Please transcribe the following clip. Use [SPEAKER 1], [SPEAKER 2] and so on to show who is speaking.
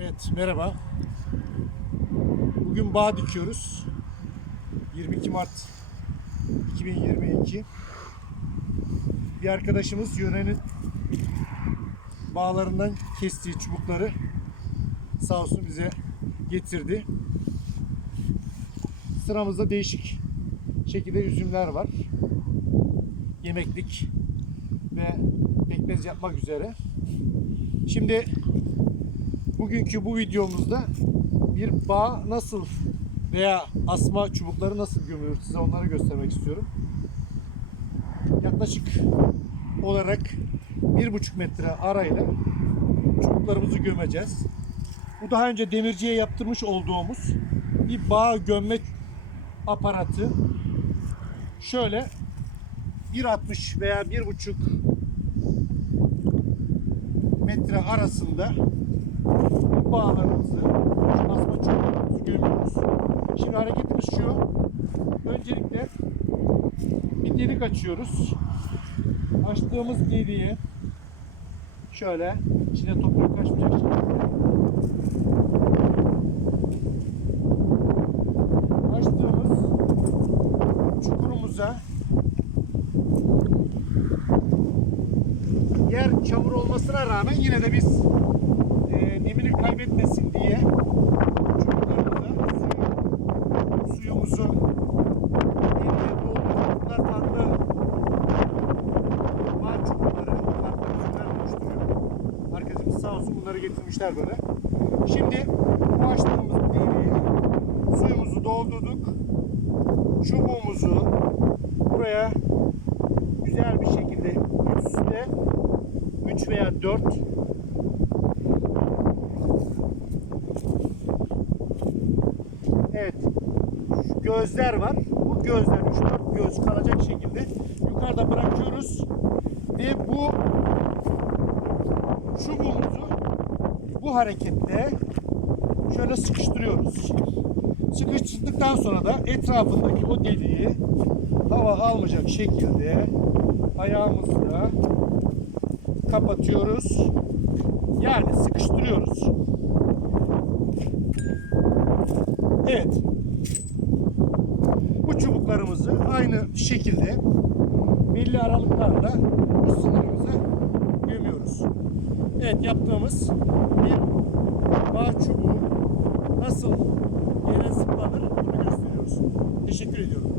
[SPEAKER 1] Evet, merhaba. Bugün bağ dikiyoruz. 22 Mart 2022. Bir arkadaşımız yörenin bağlarından kestiği çubukları sağ olsun bize getirdi. Sıramızda değişik şekilde üzümler var. Yemeklik ve pekmez yapmak üzere. Şimdi Bugünkü bu videomuzda bir bağ nasıl veya asma çubukları nasıl gömülür size onları göstermek istiyorum. Yaklaşık olarak bir buçuk metre arayla çubuklarımızı gömeceğiz. Bu daha önce demirciye yaptırmış olduğumuz bir bağ gömme aparatı. Şöyle 1.60 veya 1.5 metre arasında bağlarımızı, asma çubuğumuzu gömüyoruz. Şimdi hareketimiz şu. Öncelikle bir delik açıyoruz. Açtığımız deliği şöyle içine toprak kaçmayacak açtığımız çukurumuza yer çamur olmasına rağmen yine de biz e, nemini kaybetmesin diye çubuklarımıza suyu, suyumuzu bunlar farklı bağ çubukları, farklı üzümler oluşturuyor. Sağ olsun bunları getirmişler böyle. Şimdi bu açtığımız deliğe suyumuzu doldurduk. Çubuğumuzu buraya güzel bir şekilde üstte 3 veya 4 Evet. Gözler var. Bu gözler 3-4 göz kalacak şekilde yukarıda bırakıyoruz. Ve bu çubuğumuzu bu hareketle şöyle sıkıştırıyoruz. Sıkıştırdıktan sonra da etrafındaki o deliği hava almayacak şekilde ayağımızla kapatıyoruz. Yani sıkıştırıyoruz. Evet. Bu çubuklarımızı aynı şekilde belli aralıklarla üst sınırımıza gömüyoruz. Evet yaptığımız bir bağ çubuğu nasıl yere sıklanır bunu gösteriyoruz. Teşekkür ediyorum.